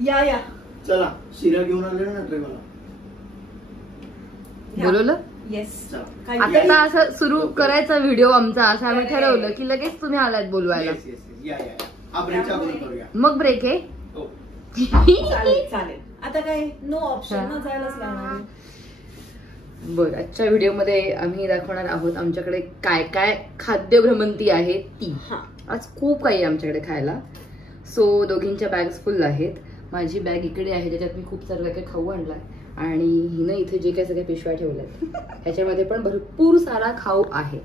या चला शिरा घेऊन आले ना ट्रेवला. बोलवलं. येस. आता असं सुरू करायचा व्हिडिओ आमचा असं आम्ही ठरवलं की लगेच तुम्ही आलात बोलवायला. मग ब्रेक आहे. चालेल. आता काय नो ऑप्शन जायलाच लागणार. बरं, आजच्या व्हिडिओमध्ये आम्ही दाखवणार आहोत आमच्याकडे काय काय खाद्य भ्रमंती आहे ती. आज खूप काही आमच्याकडे खायला. सो दोघींच्या बॅग्स फुल आहेत. माझी बॅग इकडे आहे त्याच्यात मी खूप सारं काय खाऊ आणलाय आणि हिनं इथे जे काही सगळ्या पिशव्या ठेवल्यात त्याच्यामध्ये पण भरपूर सारा खाऊ आहे.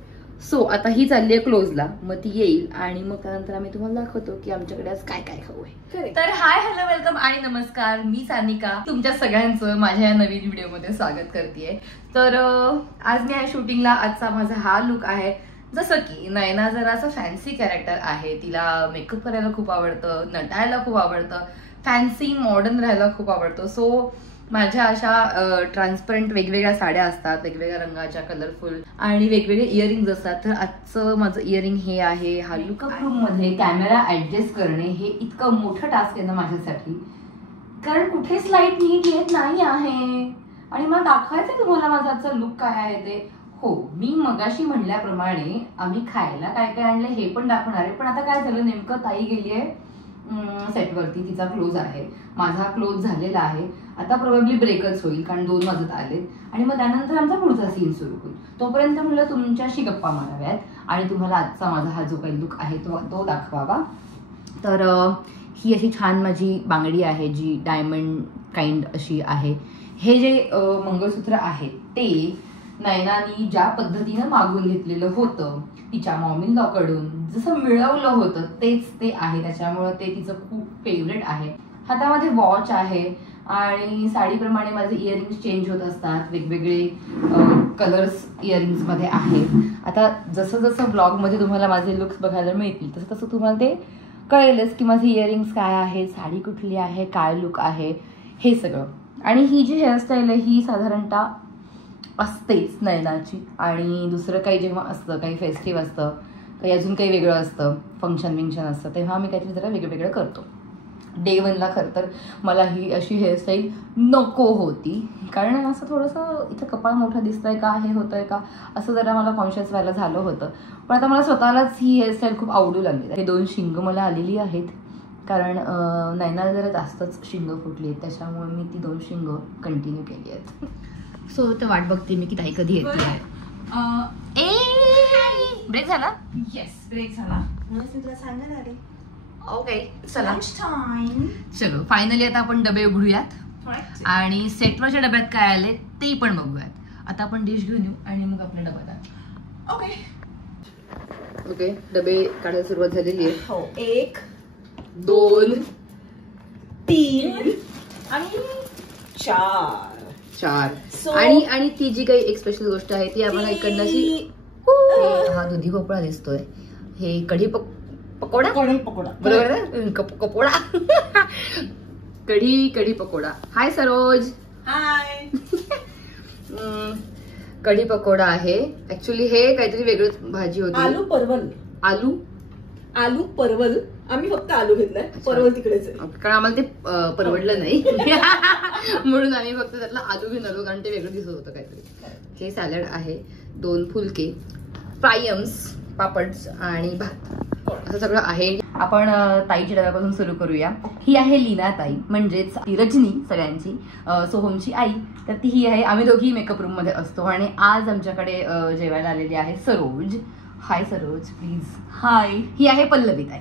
सो आता ही चालली आहे क्लोजला, मग ती येईल आणि मग त्यानंतर आम्ही तुम्हाला दाखवतो की आमच्याकडे आज काय काय खाऊ आहे. तर हाय, हॅलो, वेलकम आणि नमस्कार. मी सानिका तुमच्या सगळ्यांचं माझ्या या नवीन व्हिडिओमध्ये स्वागत करतेय. तर आज मी आहे शूटिंगला. आजचा माझा हा लुक आहे. जसं की नयना जरा असं फॅन्सी कॅरेक्टर आहे. तिला मेकअप करायला खूप आवडतं, नटायला खूप आवडतं, फॅन्सी मॉडर्न राहायला खूप आवडतं. सो माझ्या अशा ट्रान्सपरंट वेगवेगळ्या साड्या असतात, वेगवेगळ्या रंगाच्या, कलरफुल आणि वेगवेगळे इयरिंग्ज असतात. तर आजचं माझं इयरिंग हे आहे. हा लुकअप रूम मध्ये कॅमेरा ऍडजस्ट करणे हे इतकं मोठं टास्क आहे ना माझ्यासाठी, कारण कुठेच लाईट नीट येत नाही आहे आणि मला दाखवायचं तुम्हाला माझा आजचा लुक काय आहे ते. हो, मी मगाशी म्हणल्याप्रमाणे आम्ही खायला काय काय आणलं हे पण दाखवणार आहे. पण आता काय झालं, नेमकं ताई गेली आहे सेटवरती, तिचा क्लोज आहे, माझा क्लोज झालेला आहे. आता प्रोबेबली ब्रेकच होईल कारण 2 वाजत आले आणि मग त्यानंतर आमचा पुढचा सीन सुरू होईल. तोपर्यंत म्हणलं तुमच्याशी गप्पा माराव्यात आणि तुम्हाला आजचा माझा हा जो काही लुक आहे तो दाखवावा. तर ही अशी छान माझी बांगडी आहे जी डायमंड काइंड अशी आहे. हे जे मंगळसूत्र आहे ते नयनानी ज्या पद्धतीनं मागून घेतलेलं होतं तिच्या मॉमिन कडून, जसं मिळवलं होतं तेच ते आहे. त्याच्यामुळे ते तिचं खूप फेवरेट आहे. हातामध्ये वॉच आहे आणि साडीप्रमाणे माझे इयरिंग्स चेंज होत असतात. वेगवेगळे कलर्स इयरिंग्स मध्ये आहेत. आता जसं जसं ब्लॉगमध्ये तुम्हाला माझे लुक्स बघायला मिळतील तसं तसं तुम्हाला ते कळेलच की माझे इयरिंग्स काय आहे, साडी कुठली आहे, काय लुक आहे, हे सगळं. आणि ही जी हेअरस्टाईल आहे ही साधारणतः असतेच नयनाची. आणि दुसरं काही जेव्हा असतं, काही फेस्टिव्ह असतं, काही अजून काही वेगळं असतं, फंक्शन असतं, तेव्हा आम्ही काहीतरी जरा वेगळं करतो. डे 1ला खरं तर मला ही अशी हेअरस्टाईल नको होती, कारण असं थोडंसं इथं कपाळ मोठं दिसतंय का, हे होतंय का, असं जरा मला कॉन्शियस व्हायला झालं होतं. पण आता मला स्वतःलाच ही हेअरस्टाईल खूप आवडू लागली. हे 2 शिंग मला आलेली आहेत कारण नयनाला जरा जास्तच शिंग फुटली आहेत, त्याच्यामुळे मी ती 2 शिंग कंटिन्यू केली आहेत. सो तर वाट बघते मी की ताई कधी येते आहे. ब्रेक झाला. येस, ब्रेक झाला म्हणून तुला सांगायला आले. ओके, चला चलो फायनली आता आपण डबे उघडूयात आणि सेटवरच्या डब्यात काय आले ते पण बघूयात. आता आपण डिश घेऊन येऊ आणि मग आपल्या डब्यात. ओके, डबे काढायला सुरुवात झालेली आहे. हो, 1 2 3 आणि 4. आणि ती जी काही एक स्पेशल गोष्ट आहे ती आम्हाला इकडनं अशी, हा दुधी भोपळा दिसतोय, हे कढी पकोडा बरोबर ना, कपोडा कढी पकोडा. हाय सरोज. हाय. कढी पकोडा आहे. ऍक्च्युली हे काहीतरी वेगळीच भाजी होती. आलू परवल. आम्ही फक्त आलू घेतलाय, परवल तिकडेच आहे कारण आम्हाला ते परवडलं नाही म्हणून आम्ही फक्त त्यातला आलू घेऊन आलो कारण ते वेगळं दिसत होतं काहीतरी. हे सॅलड आहे, 2 फुलके, फ्रायम्स, पापड्स आणि भात, असं सगळं आहे. आपण ताईच्या डब्यापासून सुरू करूया. ही आहे लीना ताई, म्हणजेच ती रजनी सगळ्यांची, सोहमची आई. तर ती ही आहे. आम्ही दोघी मेकअप रूम मध्ये असतो आणि आज आमच्याकडे जेवायला आलेली आहे सरोज. हाय सरोज प्लीज. हाय. ही आहे पल्लवी ताई.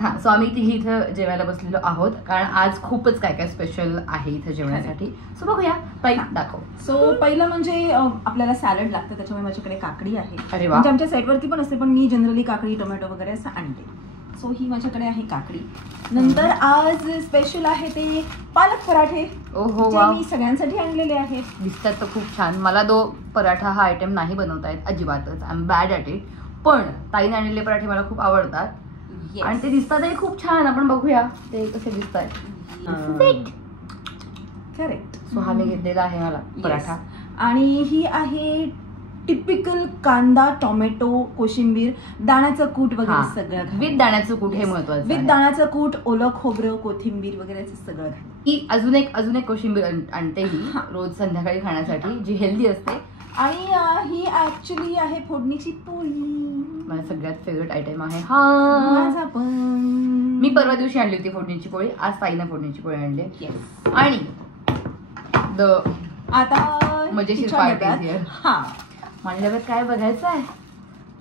हा, सो आम्ही तिघी इथं जेवायला बसलेलो आहोत कारण आज खूपच काय काय स्पेशल आहे इथं जेवण्यासाठी. सो बघूया, ताई दाखव. सो पहिलं म्हणजे आपल्याला सॅलड लागतं, त्याच्यामुळे माझ्याकडे काकडी आहे. अरे वा. म्हणजे आमच्या साईडवरती पण असते पण मी जनरली काकडी, टोमॅटो वगैरे असं आणते. सो ही माझ्याकडे आहे काकडी. नंतर आज स्पेशल आहे ते पालक पराठे. ओहो, मी सगळ्यांसाठी आणलेले आहेत. दिसतात तर खूप छान. मला पराठा हा आयटम नाही बनवता येत अजिबातच, I am bad at it. पण ताईने आणलेले पराठे मला खूप आवडतात आणि ते दिसतातही खूप छान. आपण बघूया ते कसे दिसत आहेत. करेक्ट. सो हा मी घेतलेला आहे मला पराठा. आणि ही आहे टिपिकल कांदा, टोमॅटो, कोशिंबीर, दाण्याचं कूट वगैरे सगळं विथ दाण्याचं कूट हे महत्वाचं. विथ दाण्याचं कूट, ओलं खोबरं, कोथिंबीर वगैरे सगळं. ही अजून एक कोशिंबीर आणते ही रोज संध्याकाळी खाण्यासाठी, जी हेल्दी असते. आणि ही ऍक्च्युली आहे फोडणीची पोळी. माझा सगळ्यात फेवरेट आयटम आहे हा. मी परवा दिवशी आणली होती फोडणीची पोळी, आज ताईनं फोडणीची पोळी आणली. आणि आता मजेशीर पार्टी. हा, माझ्या डब्यात काय बघायचं आहे?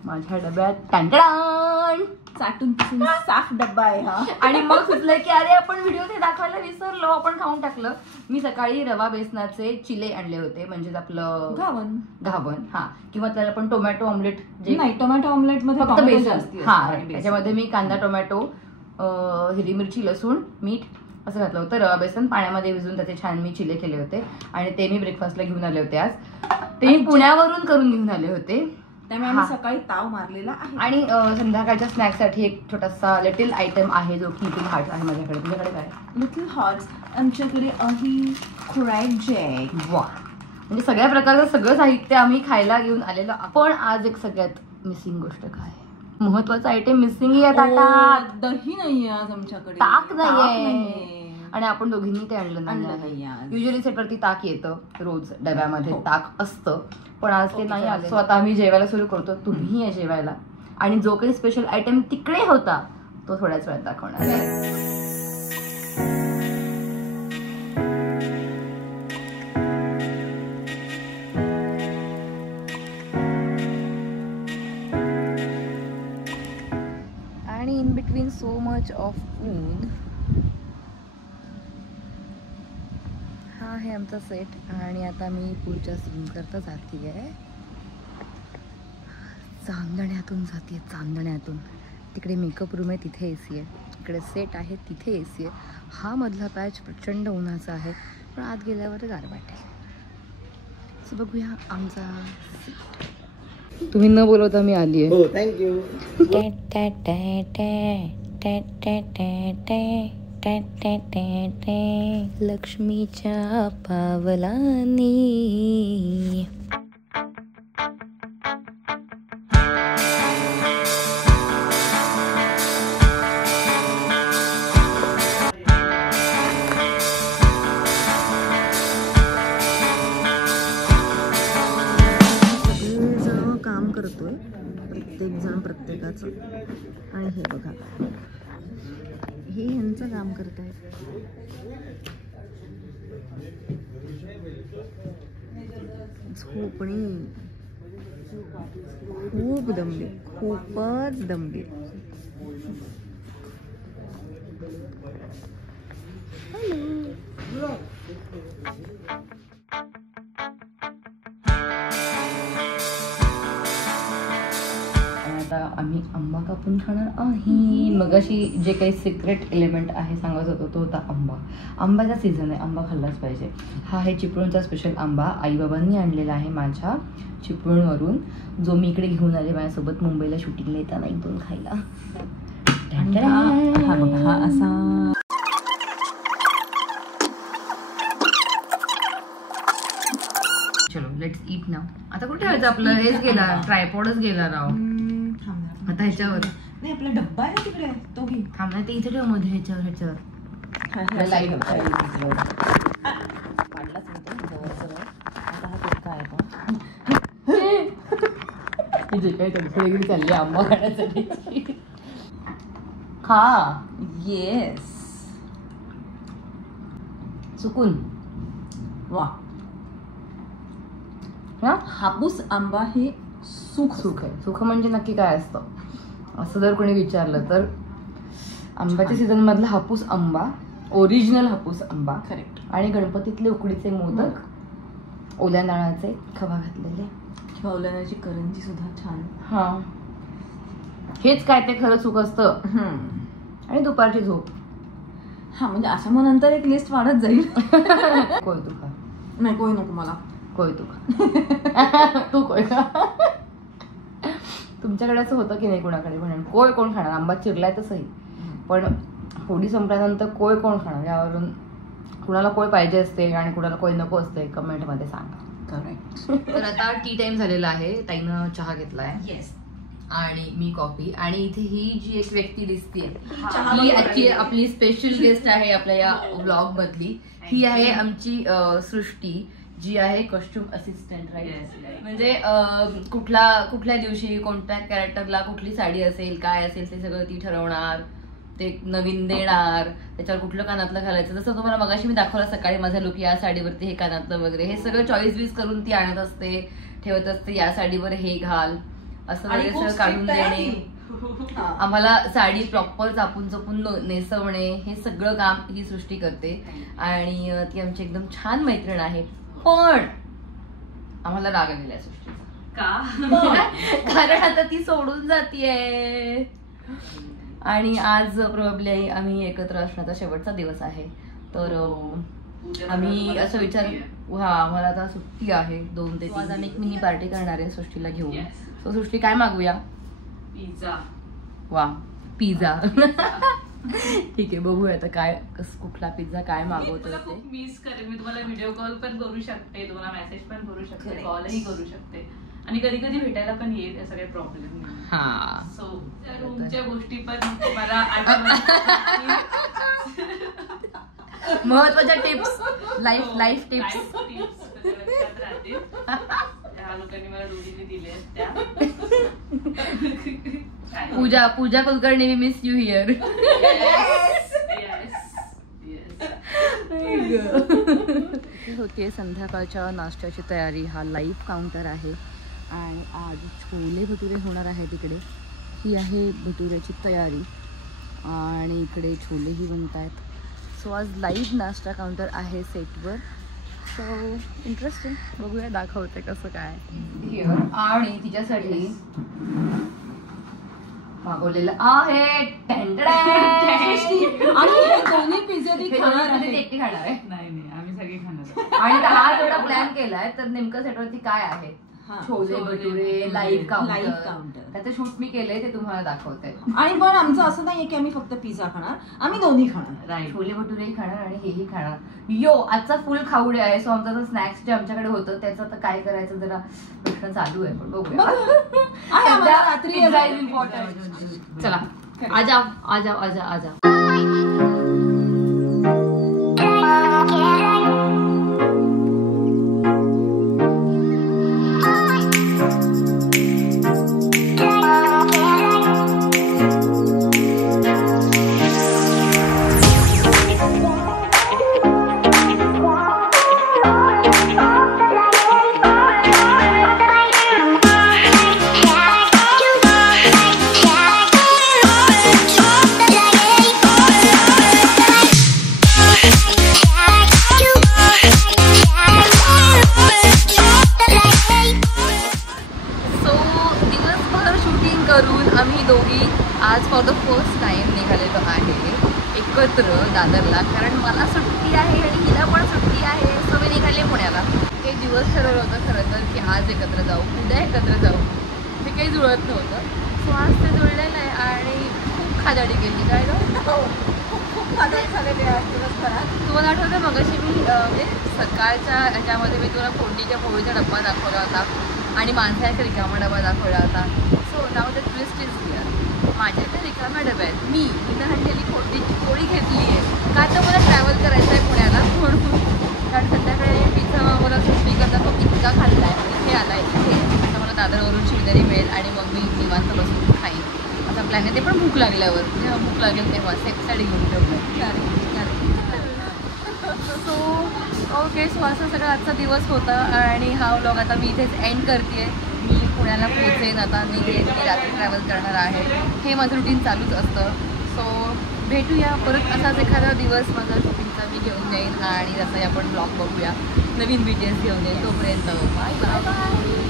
माझ्या डब्यात टांटडाण चाटून साफ डब्बा आहे हा. आणि मग सुचलं की अरे आपण व्हिडिओ ते दाखवायला विसरलो, आपण खाऊन टाकलं. मी सकाळी रवा बेसनाचे चिले आणले होते, म्हणजे आपलं घावन. हा, किंवा त्याला आपण टोमॅटो ऑमलेट. नाही, टोमॅटो ऑमलेट मध्ये फक्त बेसन. हा, त्याच्यामध्ये मी कांदा, टोमॅटो, हिरवी मिरची, लसूण, मीठ असं घातलं होतं. रवा बेसन पाण्यामध्ये भिजून त्याचे छान मी चिले केले होते आणि ते मी ब्रेकफास्टला घेऊन आले होते आज. ते मी पुण्यावरून करून घेऊन आले होते, त्यामुळे आम्ही सकाळी ताव मारलेला आहे. आणि संध्याकाळच्या स्नॅक्ससाठी एक छोटासा लिटिल आयटम आहे जो की लिटिल हार्ट आहे माझ्याकडे. तुझ्याकडे काय? लिटिल हार्ट्स आमच्याकडे आहे क्रॅक जॅक. वा, म्हणजे सगळ्या प्रकारचं सगळं साहित्य आम्ही खायला घेऊन आलेलो. पण आज एक सगळ्यात मिसिंग गोष्ट काय, महत्वाचा आयटम मिसिंग आहे ताटात. दही नाहीये आज आमच्याकडे, ताक नाहीये. आणि आपण दोघींनी ते आणलं नाही. युजली सेटवरती ताक येतं रोज डब्यामध्ये, ताक असतं, पण आज ते नाही आलं. सो आता आम्ही जेवायला सुरू करतो, तुम्हीही या जेवायला. आणि जो काही स्पेशल आयटम तिकडे होता तो थोड्याच वेळात दाखवणार आहे. आणि in between so much of ऊन, हा आहे आमचा सेट. आणि आता मी पुढच्या सीन करता जाते आहे, चांदण्यातून. तिकडे मेकअप रूम आहे, तिथे AC आहे. इकडे सेट आहे, तिथे AC आहे. हा मधला पॅच प्रचंड उन्हाचा आहे, पण आत गेल्यावर गार वाटेल. सो बघूया आमचा सेट. तुम्ही न बोलवता मी आली आहे. हो, थँक्यू. लक्ष्मीच्या पावलांनी. सगळेजण काम करतोय, प्रत्येक जण प्रत्येकाचं. आणि हे बघा, हे यांचं काम करत आहे. झोपणी, खूप दमली, खूपच दमली. आता आम्ही आंबा कापून खाणार आहे. मगाशी जे काही सिक्रेट एलिमेंट आहे सांगत होतो तो होता आंबा. आंब्याचा सीझन आहे, आंबा खाल्लाच पाहिजे. हा आहे चिपळूणचा स्पेशल आंबा. आईबाबांनी आणलेला आहे माझ्या चिपळूणवरून, जो मी इकडे घेऊन आले माझ्यासोबत मुंबईला शूटिंगला येताना 1-2 खायला. हा बघा, हा असा. चलो लेट्स ईट नाव. आता कुठे ठेवायचं आपलं? हेच गेला, ट्रायपॉडच गेला राव. आता ह्याच्यावर नाही, आपला डब्बा आहे तिकडे, तो घे. थांब ना, ते इथे ठेव मध्ये, ह्याच्यावर. जे काही तडफडगिरी चालली आंबा खाण्यासाठी. खा. येस, चुकून. वा. हापूस आंबा हे सुख आहे. सुख म्हणजे नक्की काय असतं असं जर कोणी विचारलं तर आंब्याच्या सीझन मधला हापूस आंबा, ओरिजिनल हापूस आंबा. करेक्ट. आणि गणपतीतले उकडीचे मोदक, ओल्या नारळाचे खवा घातलेले, ओल्याची करंजी सुद्धा छान. हा, हेच काय ते खरं सुख असतं. आणि दुपारची झोप. हा, म्हणजे अशा मग नंतर एक लिस्ट वाढत जाईल. कोय तू खा. नाही, कोय नको मला. कोय तू खा. तू कोय खा. तुमच्याकडे असं होतं की नाही कुणाकडे? म्हणून कोय कोण खाणार? आंबा चिरलाय तर सही, पण होडी संपल्यानंतर कोय कोण खाणार? यावरून कुणाला कोय पाहिजे असते आणि कुणाला कोय नको असते, कमेंटमध्ये सांगा. करेक्ट. तर आता टी टाइम झालेला आहे. ताईनं चहा घेतलाय येस. आणि मी कॉफी. आणि इथे ही जी एक व्यक्ती दिसतीये चहा ही बनवायला आजची गेली. आपली स्पेशल गेस्ट आहे आपल्या या ब्लॉग मधली. ही आहे आमची सृष्टी, जी आहे कॉस्ट्युम असिस्टंट. राईट. म्हणजे कुठल्या दिवशी कोणत्या कॅरेक्टरला कुठली साडी असेल, काय असेल ते सगळं ती ठरवणार, ते नवीन देणार, त्याच्यावर कुठलं कानातलं घालायचं. जसं तुम्हाला मगाशी मी दाखवलं सकाळी माझा लुक, या साडीवरती हे कानातलं वगैरे हे सगळं चॉईस बीस करून ती आणत असते, ठेवत असते. या साडीवर हे घाल असं वगैरे सगळं काढून देणे, आम्हाला साडी प्रॉपर चापून चपून नेसवणे, हे सगळं काम ही सृष्टी करते. आणि ती आमची एकदम छान मैत्रीण आहे. पण आम्हाला राग आलेला आहे सृष्टीचा. कारण आता ती सोडून जातीये. आणि आज प्रोबॅबली आम्ही एकत्र असण्याचा शेवटचा दिवस आहे. तर आम्ही असं विचार, आम्हाला आता सुट्टी आहे 2 ते 3. आज आम्ही एक मिनी पार्टी करणार आहे सृष्टीला घेऊन. सो सृष्टी काय मागूया? पिझ्झा. वा, पिझ्झा. ठीक आहे, बघूया आता काय कुठला पिझ्झा काय मागवतो ते. खूप मिस करेन. मी तुम्हाला व्हिडिओ कॉल पण करू शकते, तुम्हाला मेसेज पण करू शकते, कॉलही करू शकते आणि कधी कधी भेटायला पण येईल. असं काही प्रॉब्लेम नाही. हा. सो त्या रूमच्या गोष्टी पण मला महत्वाच्या टिप्स, लाईफ टिप्स लक्षात राहतील. त्या लोकांनी मला दोघींनी दिले त्या. Puja Kulkarni, we miss you here. होते संध्याकाळच्या नाश्त्याची तयारी. हा लाईव्ह काउंटर आहे आणि आज छोले भटुरे होणार आहे तिकडे. ही आहे भटुऱ्याची तयारी आणि इकडे छोलेही बनत आहेत. सो आज लाईव्ह नाश्ता काउंटर आहे सेटवर. सो इंटरेस्टिंग, बघूया दाखवते कसं काय. आणि तिच्यासाठी मागवलेलं आहे आणि हे दोन्ही पिझ्झा ती खाणार आहे. एकटी खाणार आहे. नाही आम्ही सगळे खाणार. आणि हा थोडा प्लॅन केलाय. तर नेमकं सेटवरती काय आहे, छोले भटुरे लाईव्ह काउंटर. त्याचं शूट मी केलंय, ते तुम्हाला दाखवते. आणि पण आमचं असं नाहीये की आम्ही फक्त पिझ्झा खाणार, आम्ही दोन्ही खाणार. राईट, छोले भटुरेही खाणार आणि हेही खाणार. यो, आजचा फुल खाऊडे आहे. सो आमचा स्नॅक्स जे आमच्याकडे होतं त्याचं तर काय करायचं जरा प्रश्न चालू आहे, पण बघूया. रात्री इम्पॉर्टंट. चला, आजा. आम्ही दोघी आज फॉर द फर्स्ट टाइम निघालेलो आहे एकत्र दादरला. कारण मला सुट्टी आहे आणि हिला पण सुट्टी आहे. सो मी निघाले पुण्याला. काही दिवस ठरवलं होतं खरं तर की आज एकत्र जाऊ, उद्या एकत्र जाऊ. ते काही जुळत नव्हतं. सो आज ते जुळलेलं आहे आणि खूप खादाडी केली. काय खूप खादाडी झालेली आहे दिवसभरात. तुम्हाला आठवतं मगाशी मी म्हणजे सकाळच्या ह्याच्यामध्ये मी तुला फोडणीच्या पोळीचा डब्बा दाखवला होता आणि माझा एक रिकामा डबा दाखवला होता. So now the twist is here. माझ्याकडे रिकाम्या डब्यात मी आणलेली फोडणीची पोळी घेतली आहे. का तर मला ट्रॅव्हल करायचं आहे पुण्याला म्हणून. कारण संध्याकाळी पिझ्झा मला सुट्टी करता तो इतका खाल्ला आहे, इथे आला आहे इथे. आता मला दादरवरून शिवनेरी मिळेल आणि मग मी निवांत बसून खाईन असा प्लॅन आहे. ते पण भूक लागल्यावर, जेव्हा भूक लागेल तेव्हा सेक्ससाठी घेऊन ठेवलं. सो ओके, सो असं सगळं आजचा दिवस होता आणि हा व्लॉग आता मी इथेच एंड करते. मी पुण्याला पोहोचेन आता. मी रात्री ट्रॅव्हल करणार आहे. हे माझं रुटीन चालूच असतं. सो भेटूया परत असाच एखादा दिवस माझा शूटिंगचा मी घेऊन येईन आणि जसं आपण ब्लॉग बघूया, नवीन व्हिडिओज घेऊन येईन. तोपर्यंत बाय बाय.